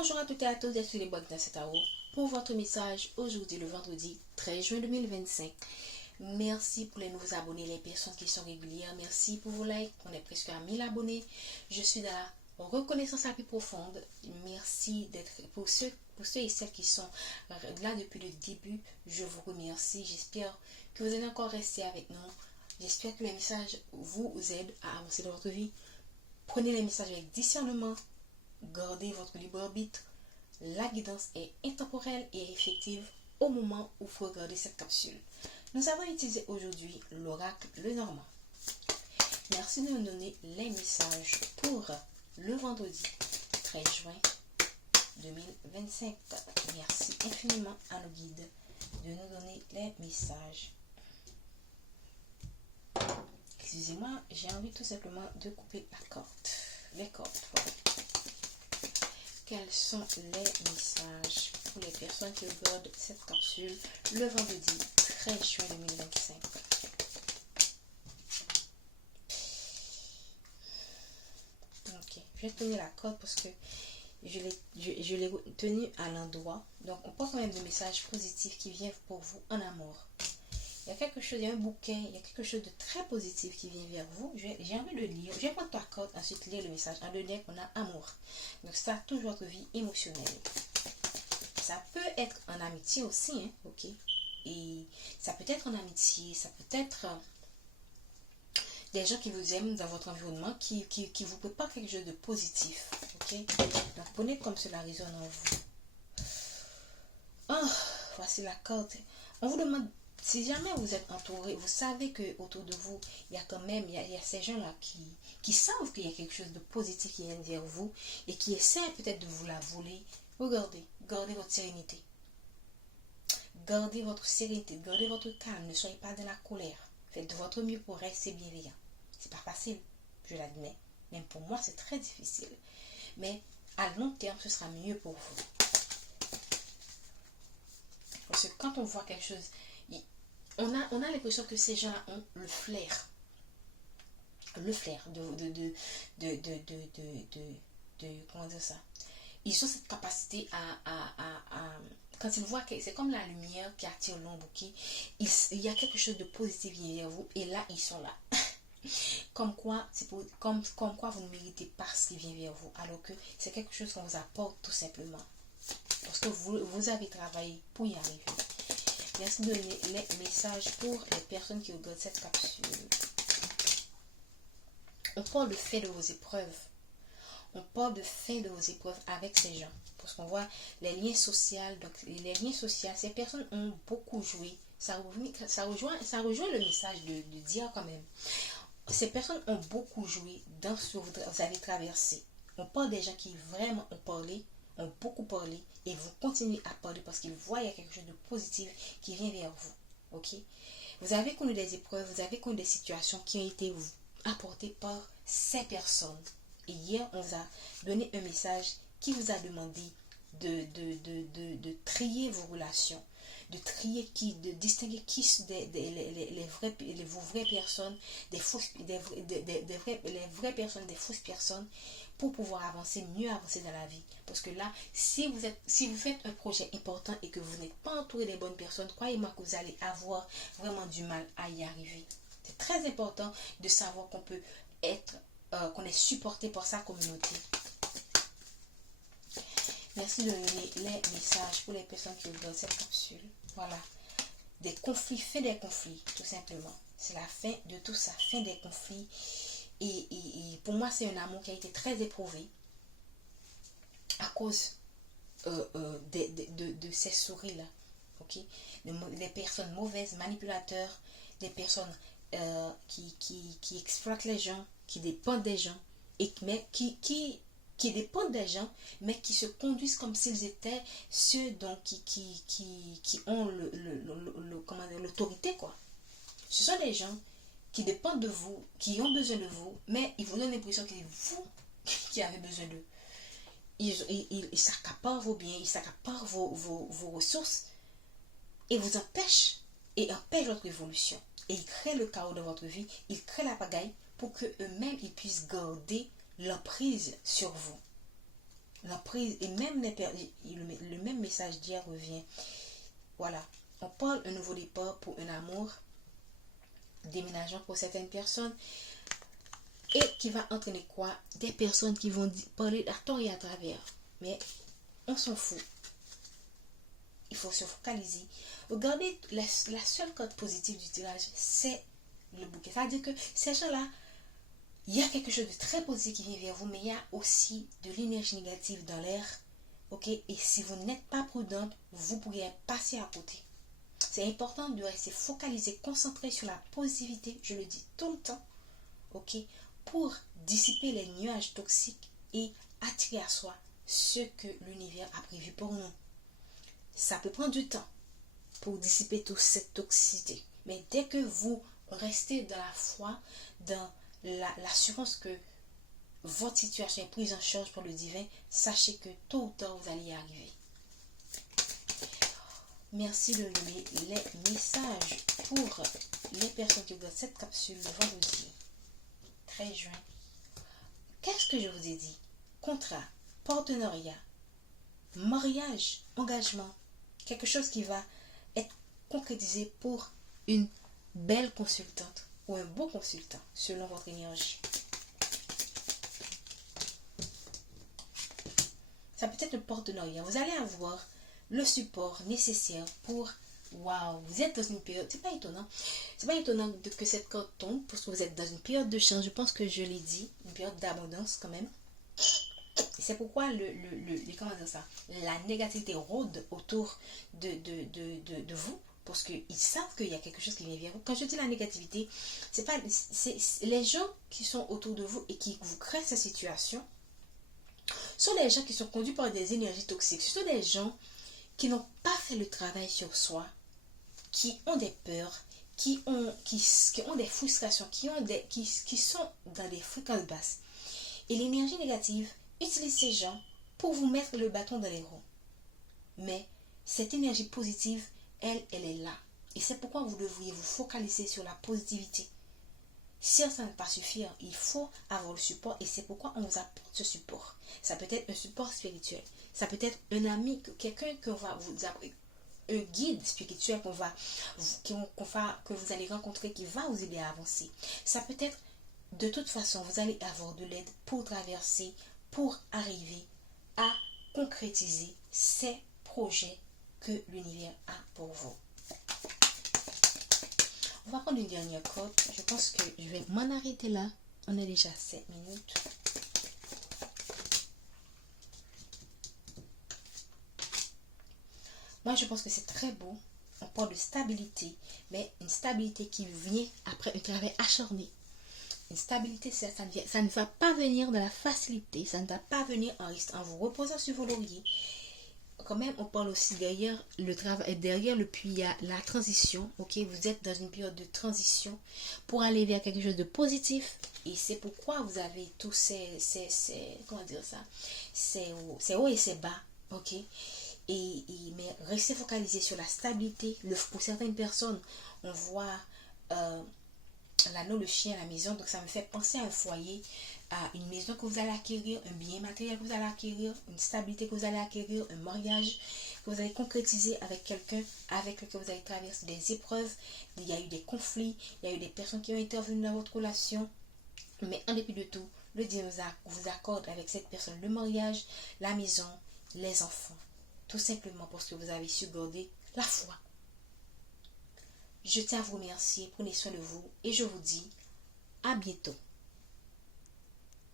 Bonjour à toutes et à tous, je suis les boîtes dans cet tarot pour votre message aujourd'hui le vendredi 13 juin 2025. Merci pour les nouveaux abonnés, les personnes qui sont régulières. Merci pour vos likes. On est presque à 1000 abonnés. Je suis dans la reconnaissance la plus profonde. Merci d'être pour ceux et celles qui sont là depuis le début. Je vous remercie. J'espère que vous allez encore rester avec nous. J'espère que les messages vous aident à avancer dans votre vie. Prenez les messages avec discernement. Gardez votre libre arbitre. La guidance est intemporelle et effective au moment où vous regardez cette capsule. Nous avons utilisé aujourd'hui l'oracle Lenormand. Merci de nous donner les messages pour le vendredi 13 juin 2025. Merci infiniment à nos guides de nous donner les messages. Excusez-moi, j'ai envie tout simplement de couper la corde. Les cordes, voilà. Quels sont les messages pour les personnes qui regardent cette capsule le vendredi 13 juin 2025? Ok, je vais tenir la corde parce que je l'ai tenue à l'endroit. Donc, on parle quand même de messages positifs qui viennent pour vous en amour. Il y a quelque chose, il y a un bouquet, il y a quelque chose de très positif qui vient vers vous. J'ai envie de lire. Je vais prendre ta corde, ensuite lire le message. En donnant qu'on a amour. Donc ça touche votre vie émotionnelle. Ça peut être en amitié aussi, hein, ok. Et ça peut être en amitié, ça peut être des gens qui vous aiment dans votre environnement, qui vous préparent quelque chose de positif, ok. Donc prenez comme cela résonne en vous. Oh, voici la corde. On vous demande. Si jamais vous êtes entouré, vous savez que autour de vous, il y a quand même, il y a ces gens-là qui savent qu'il y a quelque chose de positif qui vient vers vous et qui essaient peut-être de vous la voler. Regardez, gardez votre sérénité. Gardez votre sérénité, gardez votre calme, ne soyez pas dans la colère. Faites de votre mieux pour rester bienveillant. C'est pas facile, je l'admets. Même pour moi, c'est très difficile. Mais à long terme, ce sera mieux pour vous. Parce que quand on voit quelque chose, on a l'impression que ces gens-là ont le flair de comment dire ça, ils ont cette capacité à quand ils voient que c'est comme la lumière qui attire l'ombre, il y a quelque chose de positif vers vous et là ils sont là. Comme quoi vous ne méritez pas ce qui vient vers vous, alors que c'est quelque chose qu'on vous apporte tout simplement parce que vous avez travaillé pour y arriver. Merci de donner les messages pour les personnes qui regardent cette capsule. On parle de fin de vos épreuves. On parle de fin de vos épreuves avec ces gens. Parce qu'on voit les liens sociaux. Donc, les liens sociaux, ces personnes ont beaucoup joué. Ça rejoint le message de dire quand même. Ces personnes ont beaucoup joué dans ce que vous avez traversé. On parle des gens qui vraiment ont beaucoup parlé et vous continuez à parler parce qu'ils voient quelque chose de positif qui vient vers vous. Ok? Vous avez connu des épreuves, vous avez connu des situations qui ont été apportées par ces personnes. Et hier, on vous a donné un message qui vous a demandé de trier vos relations, de trier de distinguer qui vos vraies personnes, les vraies personnes des fausses personnes, pour pouvoir mieux avancer dans la vie. Parce que là, si vous faites un projet important et que vous n'êtes pas entouré des bonnes personnes, croyez-moi que vous allez avoir vraiment du mal à y arriver. C'est très important de savoir qu'on peut qu'on est supporté par sa communauté. Merci de donner les messages pour les personnes qui regardent cette capsule. Voilà. Des conflits, fin des conflits, tout simplement. C'est la fin de tout ça, fin des conflits. Et pour moi, c'est un amour qui a été très éprouvé à cause de ces souris-là. Ok? Des personnes mauvaises, manipulateurs, des personnes qui exploitent les gens, qui dépendent des gens, mais qui dépendent des gens, mais qui se conduisent comme s'ils étaient ceux donc, qui ont l'autorité, quoi. Ce sont des gens qui dépendent de vous, qui ont besoin de vous, mais ils vous donnent l'impression que c'est vous qui avez besoin d'eux. Ils s'accaparent vos biens, ils s'accaparent vos ressources et vous empêchent votre évolution. Et ils créent le chaos dans votre vie, ils créent la pagaille pour qu'eux-mêmes ils puissent garder l'emprise sur vous. l'emprise, et même le même message d'hier revient. Voilà, on parle un nouveau départ pour un amour, déménageant pour certaines personnes, et qui va entraîner quoi? Des personnes qui vont parler à tort et à travers. Mais on s'en fout. Il faut se focaliser. Regardez, la seule carte positive du tirage, c'est le bouquet. Ça veut dire que ces gens-là, il y a quelque chose de très positif qui vient vers vous, mais il y a aussi de l'énergie négative dans l'air. Ok? Et si vous n'êtes pas prudente, vous pourriez passer à côté. C'est important de rester focalisé, concentré sur la positivité, je le dis tout le temps, ok? Pour dissiper les nuages toxiques et attirer à soi ce que l'univers a prévu pour nous. Ça peut prendre du temps pour dissiper toute cette toxicité. Mais dès que vous restez dans la foi, dans l'assurance que votre situation est prise en charge par le divin, sachez que tôt ou tard, vous allez y arriver. Merci de donner les messages pour les personnes qui regardent cette capsule le vendredi 13 juin. Qu'est-ce que je vous ai dit? Contrat, partenariat, mariage, engagement, quelque chose qui va être concrétisé pour une belle consultante ou un beau consultant selon votre énergie. Ça peut être un partenariat. Vous allez avoir le support nécessaire pour... Waouh, vous êtes dans une période... C'est pas étonnant. C'est pas étonnant que cette carte tombe parce que vous êtes dans une période de chance. Je pense que je l'ai dit. Une période d'abondance quand même. C'est pourquoi comment dire ça, la négativité rôde autour de vous. Parce qu'ils savent qu'il y a quelque chose qui vient vers vous. Quand je dis la négativité, c'est les gens qui sont autour de vous et qui vous créent cette situation sont des gens qui sont conduits par des énergies toxiques. Ce sont des gens qui n'ont pas fait le travail sur soi, qui ont des peurs, qui ont des frustrations, qui sont dans des fréquences basses. Et l'énergie négative utilise ces gens pour vous mettre le bâton dans les roues. Mais cette énergie positive, elle est là. Et c'est pourquoi vous devriez vous focaliser sur la positivité. Si ça ne va pas suffire, il faut avoir le support et c'est pourquoi on vous apporte ce support. Ça peut être un support spirituel, ça peut être un ami, quelqu'un que va vous apporter, un guide spirituel que vous allez rencontrer qui va vous aider à avancer. Ça peut être, de toute façon, vous allez avoir de l'aide pour traverser, pour arriver à concrétiser ces projets que l'univers a pour vous. On va prendre une dernière carte. Je pense que je vais m'en arrêter là. On est déjà 7 minutes. Moi, je pense que c'est très beau. On parle de stabilité, mais une stabilité qui vient après un travail acharné. Une stabilité, ça ne va pas venir de la facilité. Ça ne va pas venir en vous reposant sur vos lauriers. Quand même, on parle aussi derrière le travail, derrière le puits, il y a la transition. Ok, vous êtes dans une période de transition pour aller vers quelque chose de positif. Et c'est pourquoi vous avez tous comment dire ça, ces hauts et ces bas. Ok, mais restez focalisé sur la stabilité. Pour certaines personnes, on voit l'anneau, le chien à la maison, donc ça me fait penser à un foyer, à une maison que vous allez acquérir, un bien matériel que vous allez acquérir, une stabilité que vous allez acquérir, un mariage que vous allez concrétiser avec quelqu'un avec lequel vous allez traverser des épreuves. Il y a eu des conflits, il y a eu des personnes qui ont intervenu dans votre relation, mais en dépit de tout, le Dieu vous accorde avec cette personne le mariage, la maison, les enfants, tout simplement parce que vous avez su garder la foi. Je tiens à vous remercier, prenez soin de vous et je vous dis à bientôt.